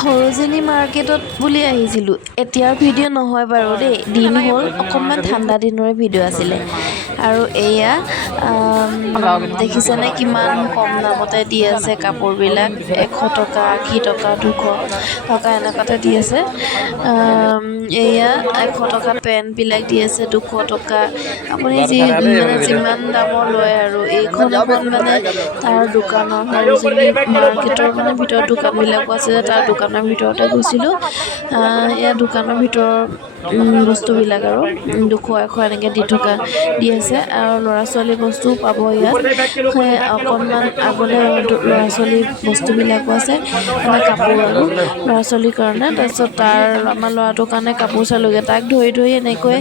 সৰোজিনী মাৰ্কেটত বুলি আহিছিলোঁ। এতিয়াৰ ভিডিঅ' নহয় বাৰু দেই, দিন হ'ল, অকণমান ঠাণ্ডা দিনৰে ভিডিঅ' আছিলে। আৰু এয়া দেখিছেনে কিমান কম দামতে দি আছে কাপোৰবিলাক, 100 টকা, 80 টকা, 200 টকা এনেকুৱাতে দি আছে। এয়া 100 টকাত পেণ্টবিলাক দি আছে, 200 টকা। আপুনি যিমান দামৰ লয় আৰু এইখন এখন তাৰ দোকানৰ সৰোজিনী মাৰ্কেটৰ ভিতৰত দোকানবিলাকো আছে যে তাৰ দোকানৰ ভিতৰতে গৈছিলোঁ। এয়া দোকানৰ ভিতৰৰ বস্তুবিলাক আৰু 200 100 এনেকৈ দি আছে আৰু ল'ৰা ছোৱালী বস্তুও পাব ইয়াত। অকণমান আগলৈ ল'ৰা ছোৱালী বস্তুবিলাকো আছে, কাপোৰ আৰু ল'ৰা ছোৱালীৰ কাৰণে। তাৰপিছত আমাৰ ল'ৰাটোৰ কাৰণে কাপোৰ চালোগৈ, তাক ধৰি এনেকৈ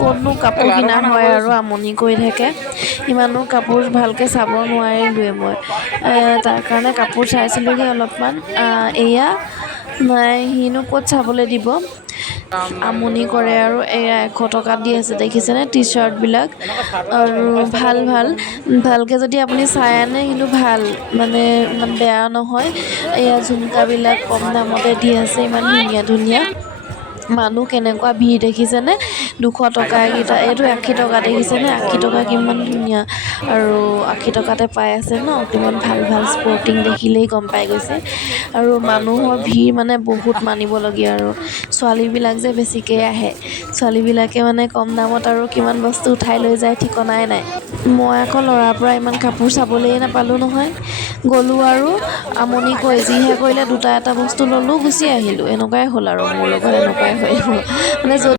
ক'তনো কাপোৰ কিনা হয় আৰু আমনি কৰি থাকে। ইমানো কাপোৰ ভালকৈ চাব নোৱাৰিলোৱে মই, তাৰ কাৰণে কাপোৰ চাইছিলোঁগৈ অলপমান। এয়া সিনো ক'ত চাবলৈ দিব, আমনি কৰে আৰু। এয়া 100 টকাত দি আছে, দেখিছেনে টি চাৰ্টবিলাক। আৰু ভালকৈ যদি আপুনি চাই আনে কিন্তু ভাল, ইমান বেয়া নহয়। এয়া ঝুমকাবিলাক কম দামতে দি আছে, ইমান ধুনীয়া ধুনীয়া। মানুহ কেনেকুৱা ভিৰ দেখিছেনে, 200 টকা এইকেইটা, এইটো 80 টকা দেখিছেনে, 80 টকা কিমান ধুনীয়া। আৰু 80 টকাতে পাই আছে ন, কিমান ভাল স্পৰ্টিং দেখিলেই গম পাই গৈছে। আৰু মানুহৰ ভিৰ বহুত মানিবলগীয়া আৰু। ছোৱালীবিলাক যে বেছিকৈ আহে, ছোৱালীবিলাকে কম দামত আৰু কিমান বস্তু উঠাই লৈ যায় ঠিকনাই নাই। মই আকৌ ল'ৰাৰ পৰা ইমান কাপোৰ চাবলৈয়ে নাপালোঁ নহয়। গ'লোঁ আৰু আমনি কৰি যিহে কৰিলে, 2টা 3টা বস্তু ল'লোঁ, গুচি আহিলোঁ। এনেকুৱাই হ'ল আৰু মোৰ লগত এনেকুৱাই হয়।